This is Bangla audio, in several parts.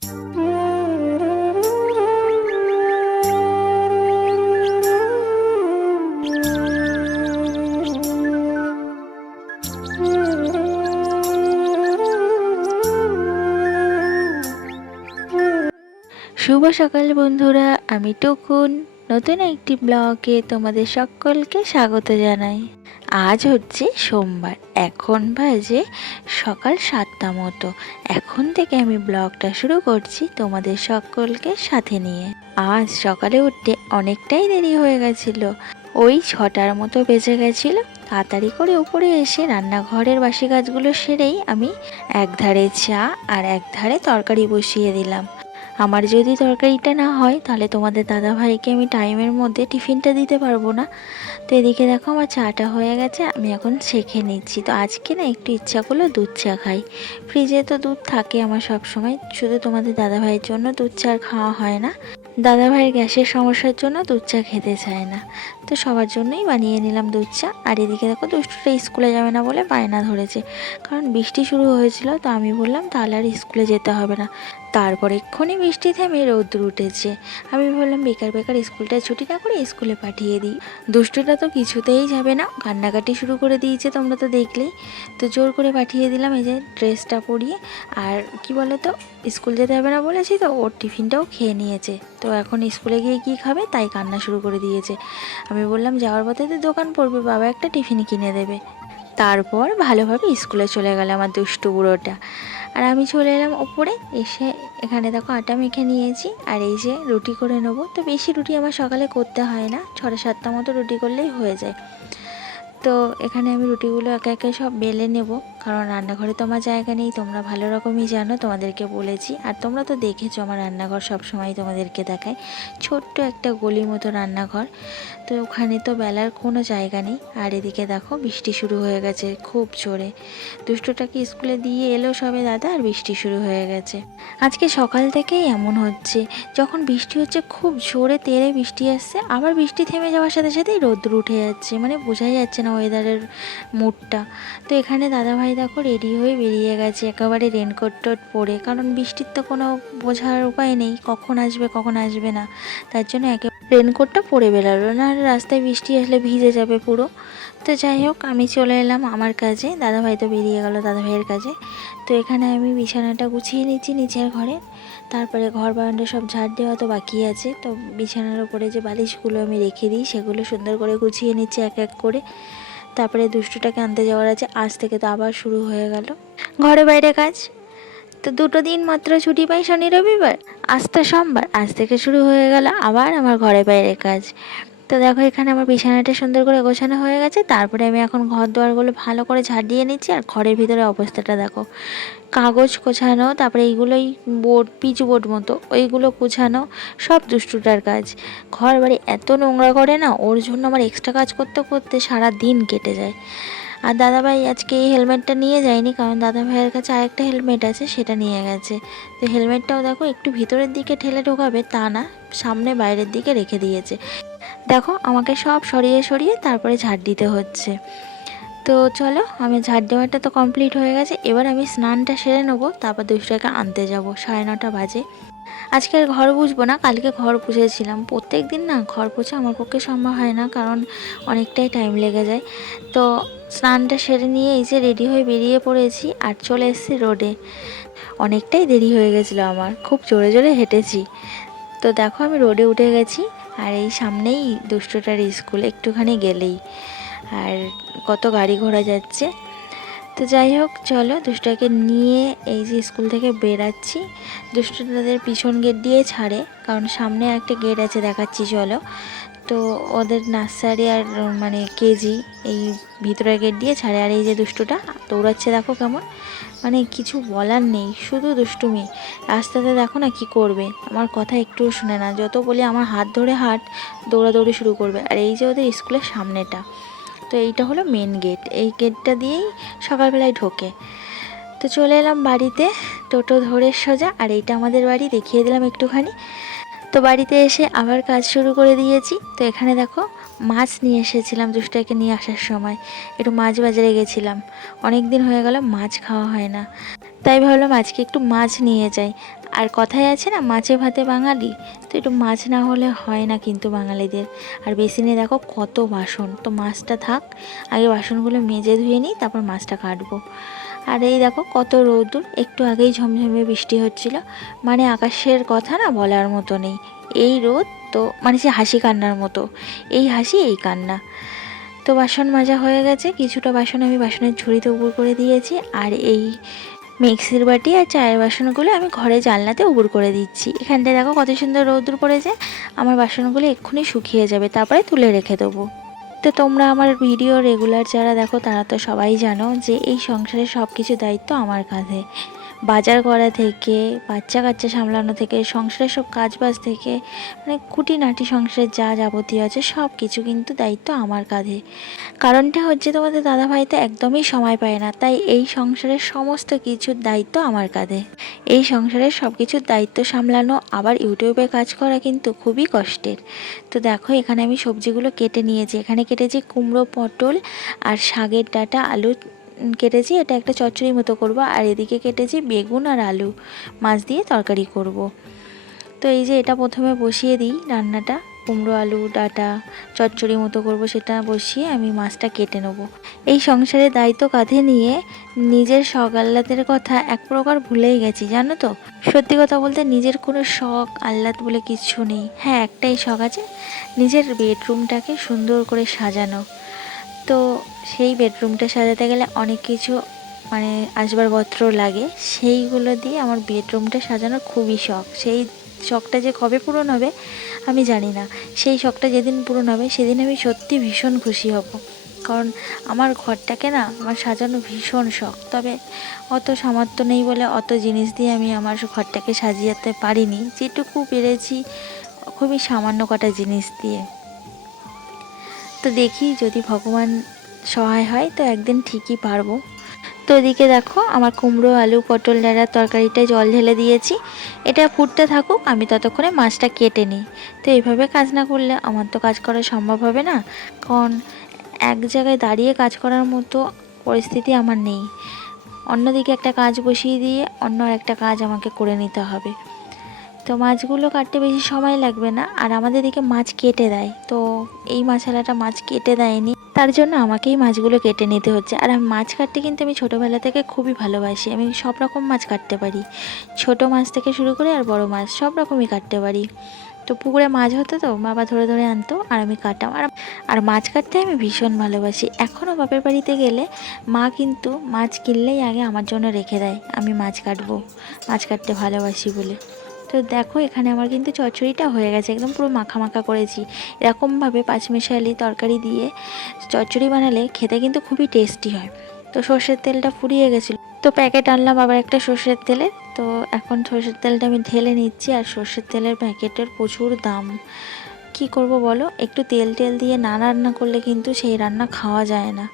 শুভ সকাল বন্ধুরা, আমি টুকুন নতুন একটি ব্লগে তোমাদের সকলকে স্বাগত জানাই। আজ হচ্ছে সোমবার, এখন বাজে সকাল 7টা মতো। এখন থেকে আমি ব্লগটা শুরু করছি তোমাদের সকলকে সাথে নিয়ে। আজ সকালে উঠতে অনেকটাই দেরি হয়ে গেছিল, ওই 6টার মতো বেজে গেছিল। তাড়াতাড়ি করে উপরে এসে রান্নাঘরের বাসি কাজগুলো সেরেই আমি একধারে চা আর একধারে তরকারি বসিয়ে দিলাম। আমার যদি তরকারিটা না হয় তাহলে তোমাদের দাদাভাইকে আমি টাইমের মধ্যে টিফিনটা দিতে পারবো না। তো এদিকে দেখো আমার চাটা হয়ে গেছে, আমি এখন ছেঁকে নিচ্ছি। তো আজকে না একটু ইচ্ছা করলো দুধ চা খাই। ফ্রিজে তো দুধ থাকে আমার সব সময়, শুধু তোমাদের দাদাভাইয়ের জন্য দুধ চা খাওয়া হয় না। দাদাভাইয়ের গ্যাসের সমস্যার জন্য দুধ চা খেতে চায় না, তো সবার জন্যই বানিয়ে নিলাম দুধ চা। আর এদিকে দেখো দুষ্টুটা স্কুলে যাবে না বলে বায়না ধরেছে, কারণ বৃষ্টি শুরু হয়েছিল। তো আমি বললাম তাহলে আর স্কুলে যেতে হবে না। তারপর এক্ষুনি বৃষ্টি থেমে রৌদ্র উঠেছে। আমি বললাম বেকার বেকার স্কুলটা ছুটি না করে স্কুলে পাঠিয়ে দিই। দুষ্টুটা তো কিছুতেই যাবে না, কান্নাকাটি শুরু করে দিয়েছে, তোমরা তো দেখলেই। তো জোর করে পাঠিয়ে দিলাম, এই যে ড্রেসটা পরিয়ে। আর কি বলো তো, স্কুল যেতে হবে না বলেছি তো, ওর টিফিনটাও খেয়ে নিয়েছে। তো এখন স্কুলে গিয়ে কি খাবে তাই কান্না শুরু করে দিয়েছে। আমি বললাম যাওয়ার পথে তো দোকান পড়বে, বাবা একটা টিফিন কিনে দেবে। তারপর ভালোভাবে স্কুলে চলে গেল আমার দুষ্টু বুড়োটা। আর আমি চলে এলাম ওপরে। এসে এখানে দেখো আটা মেখে নিয়েছি, আর এই যে রুটি করে নেবো। তো বেশি রুটি আমার সকালে করতে হয় না, 6-7টা মতো রুটি করলেই হয়ে যায়। তো এখানে আমি রুটিগুলো একে একে সব বেলে নেব, কারণ রান্নাঘরে তো আমার জায়গা নেই, তোমরা ভালো রকমই জানো, তোমাদেরকে বলেছি। আর তোমরা তো দেখেছো আমার রান্নাঘর সব সময় তোমাদেরকে দেখায়, ছোট্ট একটা গলি মতো রান্নাঘর। তো ওখানে তো বেলার কোনো জায়গা নেই। আর এদিকে দেখো বৃষ্টি শুরু হয়ে গেছে খুব জোরে। দুষ্টুটাকে স্কুলে দিয়ে এলো সবে দাদা, আর বৃষ্টি শুরু হয়ে গেছে। আজকে সকাল থেকেই এমন হচ্ছে, যখন বৃষ্টি হচ্ছে খুব জোরে তেড়ে বৃষ্টি আসছে, আবার বৃষ্টি থেমে যাওয়ার সাথে সাথেই রোদ্র উঠে যাচ্ছে, মানে বোঝাই যাচ্ছে না ওয়েদারের মুডটা। তো এখানে দাদাভাই দেখো রেডি হয়ে বেরিয়ে গেছে একেবারে রেনকোট টোট পরে, কারণ বৃষ্টির তো কোনো বোঝার উপায় নেই কখন আসবে কখন আসবে না, তার জন্য রেনকোটটা পরে বেরালো না, রাস্তায় বৃষ্টি আসলে ভিজে যাবে পুরো। তো যাই হোক আমি চলে এলাম আমার কাজে, দাদাভাই তো বেরিয়ে গেল দাদাভাইয়ের কাজে। তো এখানে আমি বিছানাটা গুছিয়ে নিচ্ছি নিচের ঘরে। তারপরে ঘর বারান্দা সব ঝাড় দেওয়া তো বাকি আছে। তো বিছানার ওপরে যে বালিশগুলো আমি রেখে দিই সেগুলো সুন্দর করে গুছিয়ে নিচ্ছি এক এক করে। তারপরে দুষ্টুটাকে আনতে যাওয়ার আছে, আজ থেকে তো আবার শুরু হয়ে গেল ঘরে বাইরে কাজ। তো 2টো দিন মাত্র ছুটি পাই, শনি রবিবার, আজ তো সোমবার, আজ থেকে শুরু হয়ে গেল আবার আমার ঘরে বাইরে কাজ। তো দেখো এখানে আমার বিছানাটা সুন্দর করে গোছানো হয়ে গেছে। তারপরে আমি এখন ঘর দুয়ারগুলো ভালো করে ঝাড় দিয়ে নিচ্ছি। আর ঘরের ভিতরে অবস্থাটা দেখো, কাগজ গোছানো, তারপরে এইগুলোই বোর্ড পিচু বোর্ড মতো ওইগুলো গোছানো, সব দুষ্টুটার কাজ। ঘর বাড়ি এত নোংরা করে না, ওর জন্য আমার এক্সট্রা কাজ করতে করতে সারা দিন কেটে যায়। আর দাদাভাই আজকে এই হেলমেটটা নিয়ে যায়নি, কারণ দাদাভাইয়ের কাছে আরেকটা হেলমেট আছে, সেটা নিয়ে গেছে। তো হেলমেটটাও দেখো একটু ভিতরের দিকে ঠেলে ঢোকাবে তা না, সামনে বাইরের দিকে রেখে দিয়েছে। দেখো আমাকে সব সরিয়ে সরিয়ে তারপরে ঝাড় দিতে হচ্ছে। তো চলো, আমি ঝাড় দেওয়াটা তো কমপ্লিট হয়ে গেছে, এবার আমি স্নানটা সেরে নেবো, তারপর দুষ্টুটাকে আনতে যাব। 9:30 বাজে। আজকে আর ঘর পুছবো না, কালকে ঘর পুছেছিলাম। প্রত্যেক দিন না ঘর পোছা আমার পক্ষে সম্ভব হয় না, কারণ অনেকটাই টাইম লেগে যায়। তো স্নানটা সেরে নিয়ে এই যে রেডি হয়ে বেরিয়ে পড়েছি, আর চলে এসেছি রোডে। অনেকটাই দেরি হয়ে গেছিলো আমার, খুব জোরে জোরে হেঁটেছি। তো দেখো আমি রোডে উঠে গেছি, আর এই সামনেই দুষ্টুটার স্কুল, একটুখানি গেলেই। আর কত গাড়ি ঘোড়া যাচ্ছে। তো যাই হোক চলো, দুষ্টুটাকে নিয়ে এই যে স্কুল থেকে বেরাচ্ছি। দুষ্টু তাদের পিছন গেট দিয়ে ছাড়ে, কারণ সামনে একটা গেট আছে দেখাচ্ছি চলো। তো ওদের নার্সারি আর মানে কেজি এই ভিতরের গেট দিয়ে ছাড়ে। আর এই যে দুষ্টুটা দৌড়াচ্ছে দেখো কেমন, মানে কিছু বলার নেই, শুধু দুষ্টুমি। রাস্তাতে দেখো না কি করবে, আমার কথা একটুও শুনে না, যত বলি আমার হাত ধরে হাঁট, দৌড়াদৌড়ি শুরু করবে। আর এই যে ওদের স্কুলের সামনেটা, তো এইটা হলো মেন গেট, এই গেটটা দিয়েই সকালবেলায় ঢোকে। তো চলে এলাম বাড়িতে, টোটো ধরে সোজা। আর এইটা আমাদের বাড়ি, দেখিয়ে দিলাম একটুখানি। তো বাড়িতে এসে আবার কাজ শুরু করে দিয়েছি। তো এখানে দেখো মাছ নিয়ে এসেছিলাম দুষ্টুটাকে নিয়ে আসার সময়, একটু মাছ বাজারে গেছিলাম, অনেক দিন হয়ে গেল মাছ খাওয়া হয় না। তাই ভাবলাম আজকে একটু মাছ নিয়ে যাই। আর কথায় আছে না, মাছে ভাতে বাঙালি, তো একটু মাছ না হলে হয় না কিন্তু বাঙালিদের। আর বেসিনে দেখো কত বাসন, তো মাছটা থাক, আগে বাসনগুলো মেজে ধুয়ে নিই, তারপর মাছটা কাটবো। আর এই দেখো কত রৌদ্র, একটু আগেই ঝমঝমে বৃষ্টি হচ্ছিল, মানে আকাশের কথা না বলার মতো নেই। এই রোদ তো মানে সে হাসি কান্নার মতো, এই হাসি এই কান্না। তো বাসন মাজা হয়ে গেছে, কিছুটা বাসন আমি বাসনের ঝুড়িতে উবুর করে দিয়েছি, আর এই মিক্সির বাটি আর চায়ের বাসনগুলো আমি ঘরে জানলাতে উবুর করে দিচ্ছি। এখানটায় দেখো কত সুন্দর রৌদ্র পড়েছে, আমার বাসনগুলো এক্ষুনি শুকিয়ে যাবে, তারপরে তুলে রেখে দেবো। তো তোমরা আমার ভিডিও রেগুলার যারা দেখো তারা তো সবাই জানো যে এই সংসারের সব কিছু দায়িত্ব আমার কাঁধে। বাজার করা থেকে, বাচ্চা কাচ্চা সামলানো থেকে, সংসারের সব কাজবাজ থেকে, মানে খুঁটিনাটি সংসারের যা যাবতীয় আছে সব কিছু কিন্তু দায়িত্ব আমার কাঁধে। কারণটা হচ্ছে তোমাদের দাদাভাই তো একদমই সময় পায় না, তাই এই সংসারের সমস্ত কিছুর দায়িত্ব আমার কাঁধে। এই সংসারের সব কিছুর দায়িত্ব সামলানো আবার ইউটিউবে কাজ করা কিন্তু খুবই কষ্টের। তো দেখো এখানে আমি সবজিগুলো কেটে নিয়েছি, এখানে কেটেছি কুমড়ো, পটল আর শাকের ডাঁটা, আলু কেটেছি, এটা একটা চচ্চড়ি মতো করব। আর এদিকে কেটেছি বেগুন আর আলু, মাছ দিয়ে তরকারি করব। তো এই যে এটা প্রথমে বসিয়ে দিই রান্নাটা, কুমড়ো আলু ডাঁটা চচ্চড়ি মতো করব, সেটা বসিয়ে আমি মাছটা কেটে নেব। এই সংসারের দায়িত্ব কাঁধে নিয়ে নিজের শখ আহ্লাদের কথা এক প্রকার ভুলেই গেছি, জানো তো। সত্যি কথা বলতে নিজের কোনো শখ আহ্লাদ বলে কিছু নেই। হ্যাঁ, একটাই শখ আছে, নিজের বেডরুমটাকে সুন্দর করে সাজানো। তো সেই বেডরুমটা সাজাতে গেলে অনেক কিছু মানে আসবাবপত্র লাগে, সেইগুলো দিয়ে আমার বেডরুমটা সাজানোর খুবই শখ। সেই শখটা যে কবে পূরণ হবে আমি জানি না, সেই শখটা যেদিন পূরণ হবে সেদিন আমি সত্যি ভীষণ খুশি হব। কারণ আমার ঘরটাকে না আমার সাজানো ভীষণ শখ, তবে অত সামর্থ্য নেই বলে অত জিনিস দিয়ে আমি আমার ঘরটাকে সাজিয়ে পারিনি। যেটুকু পেরেছি খুবই সামান্য কটা জিনিস দিয়ে। তো দেখি যদি ভগবান সহায় হয় তো একদিন ঠিকই পারবো। তো এদিকে দেখো আমার কুমড়ো আলু পটল ডাঁটার তরকারিটায় জল ঢেলে দিয়েছি, এটা ফুটতে থাকুক, আমি ততক্ষণে মাছটা কেটে নিই। তো এইভাবে কাজ না করলে আমার তো কাজ করা সম্ভব হবে না, কারণ এক জায়গায় দাঁড়িয়ে কাজ করার মতো পরিস্থিতি আমার নেই। অন্যদিকে একটা কাজ বসিয়ে দিয়ে অন্য একটা কাজ আমাকে করে নিতে হবে। তো মাছগুলো কাটতে বেশি সময় লাগবে না, আর আমাদের দিকে মাছ কেটে দেয়, তো এই মাছালাটা মাছ কেটে দেয়নি, তার জন্য আমাকেই মাছগুলো কেটে নিতে হচ্ছে। আর আমি মাছ কাটতে কিন্তু আমি ছোটোবেলা থেকে খুবই ভালোবাসি, আমি সব রকম মাছ কাটতে পারি, ছোটো মাছ থেকে শুরু করে আর বড় মাছ সব রকমই কাটতে পারি। তো পুকুরে মাছ হতো, তো বাবা ধরে ধরে আনতো আর আমি কাটতাম। আর মাছ কাটতে আমি ভীষণ ভালোবাসি। এখনও বাপের বাড়িতে গেলে মা কিন্তু মাছ কিনলেই আগে আমার জন্য রেখে দেয়, আমি মাছ কাটবো, মাছ কাটতে ভালোবাসি বলে। তো দেখো এখানে আমার কিন্তু চচ্চড়িটা হয়ে গেছে, একদম পুরো মাখা মাখা করেছি। এরকমভাবে পাঁচমিশালি তরকারি দিয়ে চচ্চড়ি বানালে খেতে কিন্তু খুবই টেস্টি হয়। তো সর্ষের তেলটা ফুরিয়ে গেছিলো, তো প্যাকেট আনলাম আবার একটা সর্ষের তেলের। তো এখন সর্ষের তেলটা আমি ঢেলে নিচ্ছি, আর সর্ষের তেলের প্যাকেটের প্রচুর দাম। কি করব বলো, একটু তেল টেল দিয়ে না রান্না করলে কিন্তু সেই রান্না খাওয়া যায় না।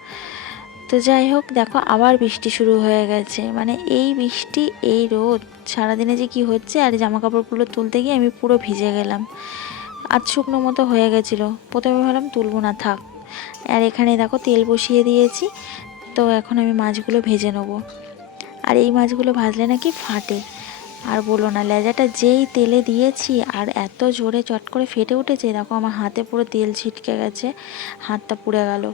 তো যাই হোক, দেখো আবার বৃষ্টি শুরু হয়ে গেছে, মানে এই বৃষ্টি এই রোদ সারাদিনে যে কি হচ্ছে। আর জামা কাপড়গুলো তুলতে গিয়ে আমি পুরো ভিজে গেলাম, আধ শুকনো মতো হয়ে গেছিলো। প্রথমে ভাবলাম তুলবো না, থাক। আর এখানে দেখো তেল বসিয়ে দিয়েছি, তো এখন আমি মাছগুলো ভেজে নেবো। আর এই মাছগুলো ভাজলে নাকি ফাটে, আর বলো না, লেজাটা যেই তেলে দিয়েছি আর এত জোরে চট করে ফেটে উঠেছে, দেখো আমার হাতে পুরো তেল ছিটকে গেছে, হাতটা পুড়ে গেল।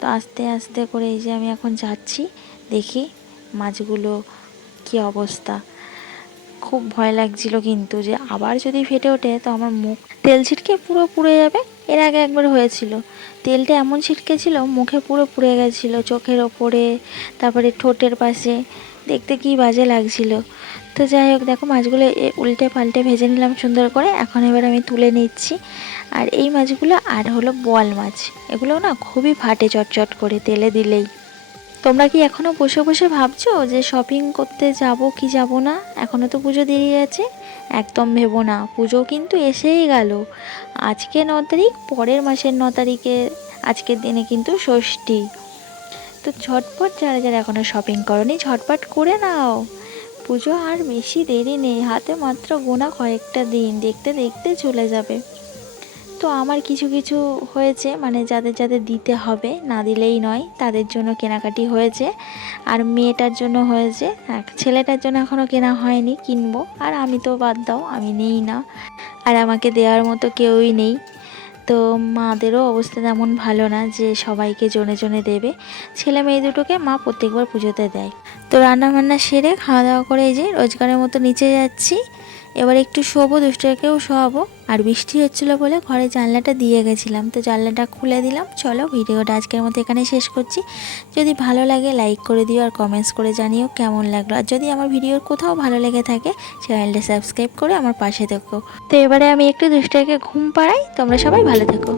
তো আস্তে আস্তে করে এই যে আমি এখন যাচ্ছি, দেখি মাছগুলো কি অবস্থা। খুব ভয় লাগছিল কিন্তু, যে আবার যদি ফেটে ওঠে তো আমার মুখ তেল ছিটকে পুরো পুড়ে যাবে। এর আগে একবার হয়েছিল, তেলটা এমন ছিটকেছিল মুখে পুরো পুড়ে গেছিলো, চোখের ওপরে, তারপরে ঠোঁটের পাশে, দেখতে কি বাজে লাগছিল। তো যাই হোক, দেখো মাছগুলো উল্টে পাল্টে ভেজে নিলাম সুন্দর করে, এখন এবার আমি তুলে নিচ্ছি। আর এই মাছগুলো আর হলো বোয়াল মাছ, এগুলো না খুবই ফাটে চটচট করে তেলে দিলেই। তোমরা কি এখনও বসে বসে ভাবছো যে শপিং করতে যাব কি যাব না, এখনও তো পুজো দেরি আছে? একদম ভেবো না, পুজো কিন্তু এসেই গেল। আজকে 9 তারিখ, পরের মাসের 9 তারিখে আজকের দিনে কিন্তু ষষ্ঠী। তো ঝটপট যারা যারা এখনও শপিং করনি ঝটপট করে নাও, পুজো আর বেশি দেরি নেই, হাতে মাত্র গোনা কয়েকটা দিন, দেখতে দেখতে চলে যাবে। তো আমার কিছু কিছু হয়েছে, মানে যাদের যাদের দিতে হবে, না দিলেই নয়, তাদের জন্য কেনাকাটি হয়েছে। আর মেয়েটার জন্য হয়েছে, ছেলেটার জন্য এখনও কেনা হয়নি, কিনবো। আর আমি তো বাদ দাও, আমি নেই না, আর আমাকে দেওয়ার মতো কেউই নেই। তো মাদেরও অবস্থা তেমন ভালো না যে সবাইকে জনে জনে দেবে। ছেলে মেয়ে দুটোকে মা প্রত্যেকবার পুজোতে দেয়। তো রান্নাবান্না সেরে খাওয়া দাওয়া করে এই যে রোজগারের মতো নিচে যাচ্ছি। এবার একটু শোবো, দুষ্টকেও শোয়াবো। আর বৃষ্টি হচ্ছিলো বলে ঘরে জানলাটা দিয়ে গেছিলাম, তো জানলাটা খুলে দিলাম। চলো ভিডিওটা আজকের মতো এখানে শেষ করছি। যদি ভালো লাগে লাইক করে দিও আর কমেন্টস করে জানিও কেমন লাগলো। আর যদি আমার ভিডিওর কোথাও ভালো লেগে থাকে চ্যানেলটা সাবস্ক্রাইব করে আমার পাশে থেকো। তো এবারে আমি একটু দুষ্টকে ঘুম পাড়াই। তোমরা সবাই ভালো থেকো।